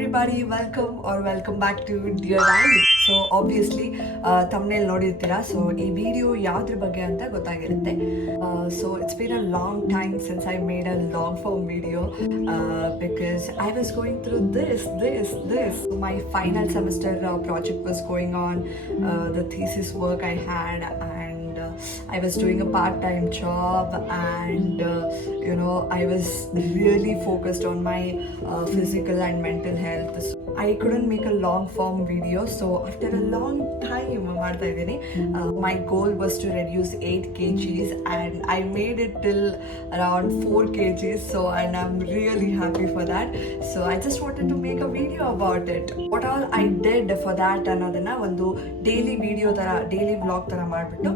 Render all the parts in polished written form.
everybody, welcome back to Dear Diary. So obviously thumbnail ನೋಡಿರ್ತೀರಾ. So ಈ video ಯಾವ್ದ್ರ ಬಗ್ಗೆ ಅಂತ ಗೊತ್ತಾಗಿರುತ್ತೆ. So it's been a long time since I made a long form video because I was going through this. My final semester project was going on, the thesis work I had, and I was doing a part-time job, and I was really focused on my physical and mental health. So I couldn't make a long form video, so after a long time ಮಾಡ್ತಾ ಇದ್ದೀನಿ. My goal was to reduce 8 kgs and I made it till around 4 kgs, and I'm really happy for that. So I just wanted to make a video about it. What all I did for that ಅನ್ನೋದನ್ನ ಒಂದು daily vlog ತರ ಮಾಡಿಬಿಟ್ಟು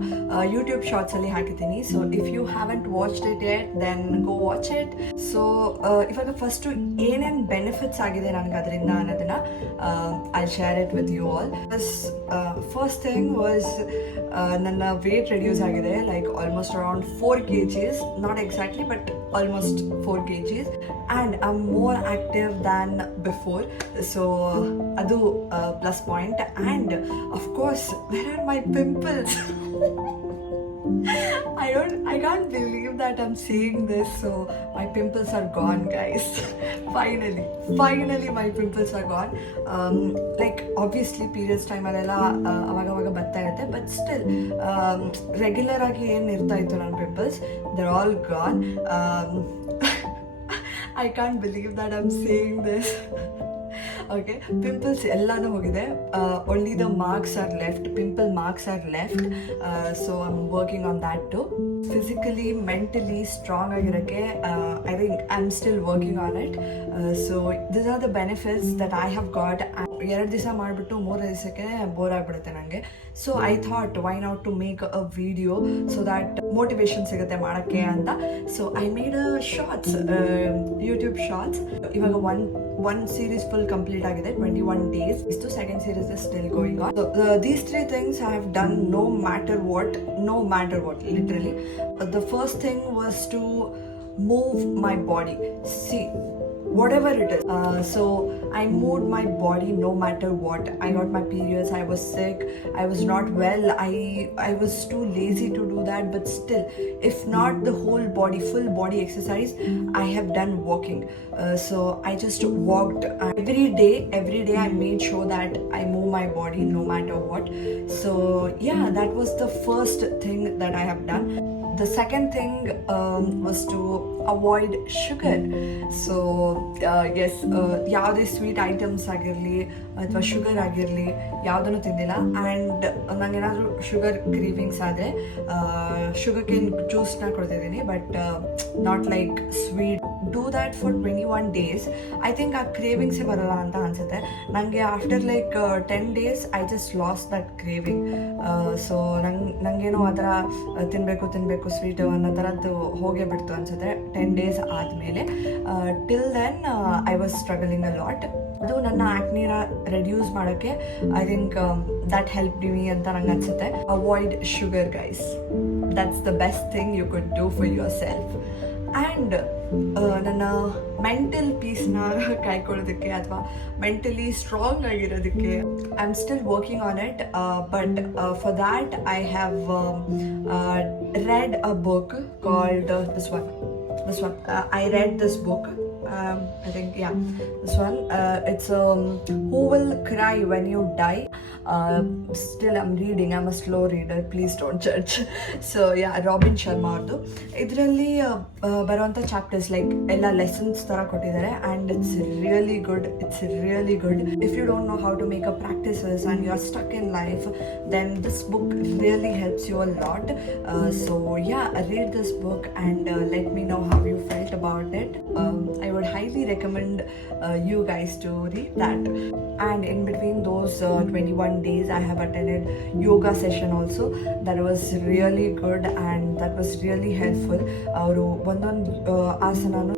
YouTube shorts ಅಲ್ಲಿ ಹಾಕಿದ್ದೀನಿ. So if you haven't watched it yet then go watch it. So ಇವಾಗ first ಏನೇನು benefits ಆಗಿದೆ ನನಗೆ ಅದರಿಂದ ಅನ್ನೋದನ್ನ I'll share it with you all. First thing was ನನ್ನ weight reduce ಆಗಿದೆ, like almost around 4 kgs, not exactly but almost 4 kgs, and I'm more active than before, so adu plus point. And of course, where are my pimples? I can't believe that I'm saying this. So my pimples are gone, guys. Finally my pimples are gone. Like obviously periods time alella avagaga batta irutte, but still regular agi ಏನು ಇರ್ತಾ ಇತ್ತು ನನ್ನ pimples, they're all gone. I can't believe that I'm saying this. Okay, pimples ಎಲ್ಲಾನು ಹೋಗಿದೆ, only the marks are left, pimple marks are left, so I'm working on that too. Physically, mentally strong ಆಗಿರಕ್ಕೆ I think I'm still working on it. So these are the benefits that I have got. 2 ದಿವಸ ಮಾಡಿಬಿಟ್ಟು 3 ದಿವಸಕ್ಕೆ bore ಆಗಿಬಿಡುತ್ತೆ ನನಗೆ. So I thought why not to make a video so that motivation ಸಿಗುತ್ತೆ ಮಾಡೋಕ್ಕೆ ಅಂತ. So I made a shorts, YouTube shorts. ಇವಾಗ one series full complete ಆಗಿದೆ, 21 days. This second series is still going on. So these 3 things I have done no matter what, literally. The first thing was to move my body. See, whatever it is. So I moved my body no matter what. I got my periods, I was sick, I was not well, I was too lazy to do that, but still, if not the whole body, full body exercise, I have done walking. So I just walked every day. I made sure that I move my body no matter what. So yeah, that was the first thing that I have done. The second thing was to avoid sugar. So yes, ಯಾವುದೇ sweet items ಆಗಿರಲಿ ಅಥವಾ sugar ಆಗಿರಲಿ ಯಾವುದನ್ನು ತಿಂದಿಲ್ಲ. And ನನಗೇನಾದರೂ sugar cravings ಆದರೆ sugar cane ಜ್ಯೂಸ್ನ ಕೊಡ್ತಿದ್ದೀನಿ, but not like sweet. Do that for 21 days. I think ಆ ಕ್ರೇವಿಂಗ್ಸೇ ಬರೋಲ್ಲ ಅಂತ ಅನಿಸುತ್ತೆ ನನಗೆ. After like 10 days I just lost that craving. So ನನಗೇನೋ ಆ ಥರ ತಿನ್ನಬೇಕು ಸ್ವೀಟು ಅನ್ನೋ ಥರದ್ದು ಹೋಗೇ ಬಿಡ್ತು ಅನಿಸುತ್ತೆ 10 days ಆದಮೇಲೆ. Till then I was struggling a lot. ಅದು ನನ್ನ ಆಕ್ನಿನ ರೆಡ್ಯೂಸ್ ಮಾಡೋಕ್ಕೆ I think that help me ಅಂತ ನಂಗೆ ಅನಿಸುತ್ತೆ. Avoid sugar, guys. That's the best thing you could do for yourself. And ನನ್ನ ಮೆಂಟಲ್ ಪೀಸ್ನ ಕಾಯ್ಕೊಳ್ಳೋದಕ್ಕೆ ಅಥವಾ ಮೆಂಟಲಿ ಸ್ಟ್ರಾಂಗ್ ಆಗಿರೋದಕ್ಕೆ I am still working on it, but for that I have read a book called this one. I read this book. I think, yeah, this one. It's Who Will Cry When You Die. Still I'm reading, I'm a slow reader, please don't judge. So yeah, Robin Sharma ಅವ್ರದ್ದು. ಇದರಲ್ಲಿ ಬರುವಂಥ chapters like ಎಲ್ಲ lessons ಥರ ಕೊಟ್ಟಿದ್ದಾರೆ, and it's really good. If you don't know how to make a practices and you are stuck in life, then this book really helps you a lot. So yeah, read this book and let me know how you felt about it. I would highly recommend you guys to read that. And in between those 21 days I have attended yoga session also. That was really good and that was really helpful. ಅವರು ಒಂದೊಂದು ಆಸನನು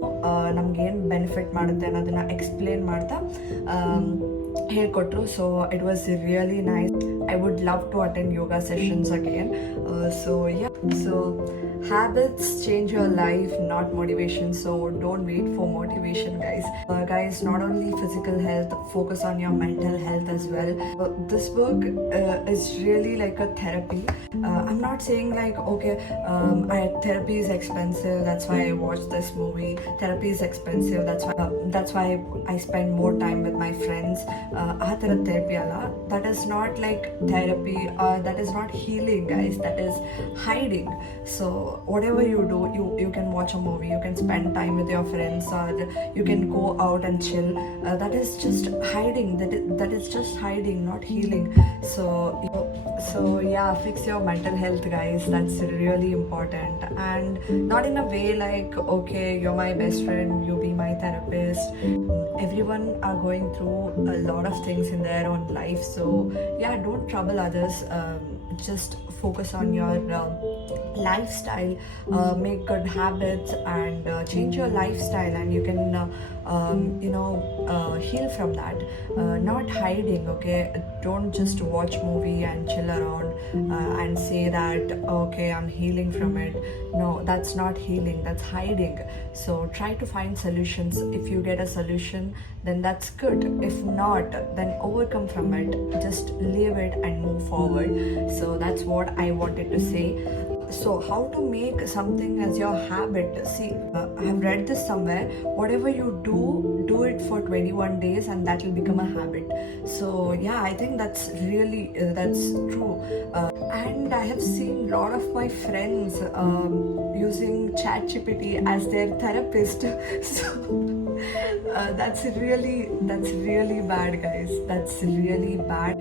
ನಮ್ಗೇನು benefit ಮಾಡುತ್ತೆ ಅನ್ನೋದನ್ನ explain ಮಾಡ್ತಾ ಹೇಳ್ಕೊಟ್ರು. So it was really nice. I would love to attend yoga sessions again. So habits change your life, not motivation. So don't wait for motivation, guys. Guys, not only physical health, focus on your mental health as well. This book is really like a therapy. I'm not saying like, okay, therapy is expensive, that's why I watched this movie. Therapy is expensive, that's why I spend more time with my friends. Therapy alla. That is not like therapy, that is not healing, guys. That is hiding. So whatever you do, you can watch a movie, you can spend time with your friends, or you can go out and chill. That is just hiding. That is just hiding, not healing. So yeah, fix your mental health, guys. That's really important. And not in a way like, okay, you're my best friend, you be my therapist. Everyone are going through a lot of things in their own life. So yeah, don't trouble others. Just focus on your lifestyle, make good habits, and change your lifestyle, and you can heal from that. Not hiding, okay? Don't just watch movie and chill around and say that, okay, I'm healing from it. No, that's not healing, that's hiding. So try to find solutions. If you get a solution, then that's good. If not, then overcome from it. Just leave it and move forward. So that's what I wanted to say. So how to make something as your habit? See, I have read this somewhere. Whatever you do it for 21 days and that will become a habit. So yeah, I think that's really that's true. And I have seen a lot of my friends using ChatGPT as their therapist. So that's really bad, guys. That's really bad.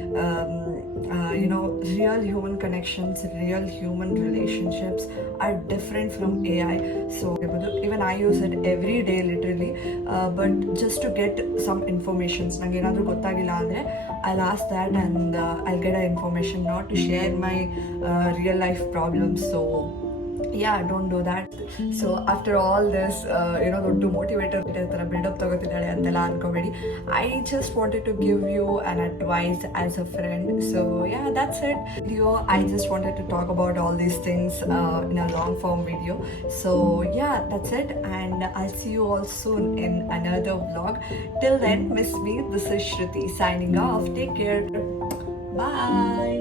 Real human connections, real human relationships are different from AI. So even I use it every day, literally. But just to get some information, nange enadru gottagilla andre I'll ask that, and I'll get information, not to share my real life problems. So yeah, don't do that. So after all this, ದೊಡ್ಡ motivator ತರ build up ತಗೋತಿದ್ದಾಳೆ ಅಂತೆಲ್ಲ ಅನ್ಕೋಬೇಡಿ. I just wanted to give you an advice as a friend. So yeah, that's it. I just wanted to talk about all these things in a long form video. So yeah, that's it, and I'll see you all soon in another vlog. Till then, miss me. This is Shruti signing off. Take care. Bye.